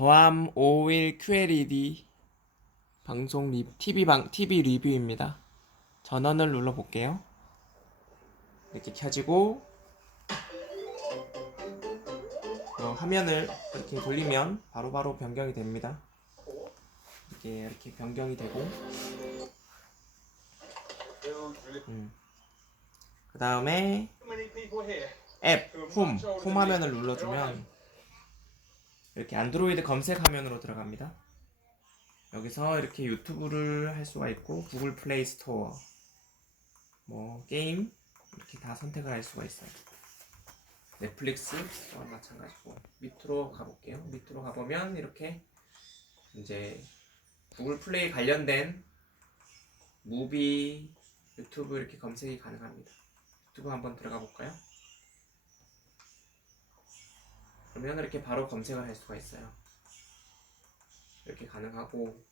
더함 5일 QLED 방송 리 TV 방 TV 리뷰입니다. 전원을 눌러 볼게요. 이렇게 켜지고 어, 화면을 이렇게 돌리면 바로바로 변경이 됩니다. 이렇게 이렇게 변경이 되고 음. 그 다음에 앱, 홈, 홈 화면을 눌러주면 이렇게 안드로이드 검색 화면으로 들어갑니다. 여기서 이렇게 유튜브를 할 수가 있고 구글 플레이 스토어, 뭐 게임 이렇게 다 선택을 할 수가 있어요. 넷플릭스 또한 마찬가지고 밑으로 가볼게요. 밑으로 가보면 이렇게 이제 구글 플레이 관련된 무비, 유튜브 이렇게 검색이 가능합니다. 유튜브 한번 들어가 볼까요? 그러면 이렇게 바로 검색을 할 수가 있어요. 이렇게 가능하고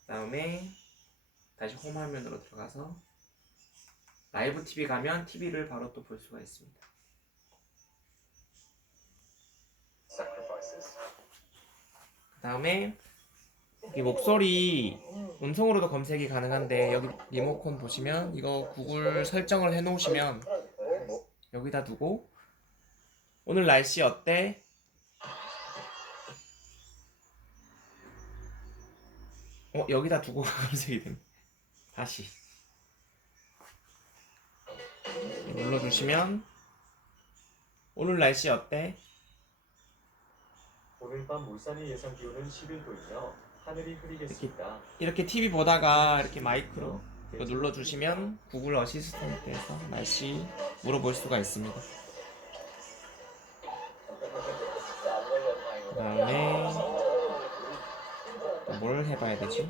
그다음에 다시 홈 화면으로 들어가서 라이브 TV 가면 TV를 바로 또 볼 수가 있습니다. 그 다음에 이 목소리 음성으로도 검색이 가능한데 여기 리모컨 보시면 이거 구글 설정을 해 놓으시면 여기다 두고 오늘 날씨 어때? 어 여기다 두고 검색이 됩니다. 다시 눌러주시면 오늘 날씨 어때? 오늘 밤 울산의 예상 기온은 11도이며 하늘이 흐리겠습니다. 이렇게 TV 보다가 이렇게 마이크로 눌러주시면 구글 어시스턴트에서 날씨 물어볼 수가 있습니다. 뭘 해봐야 되지?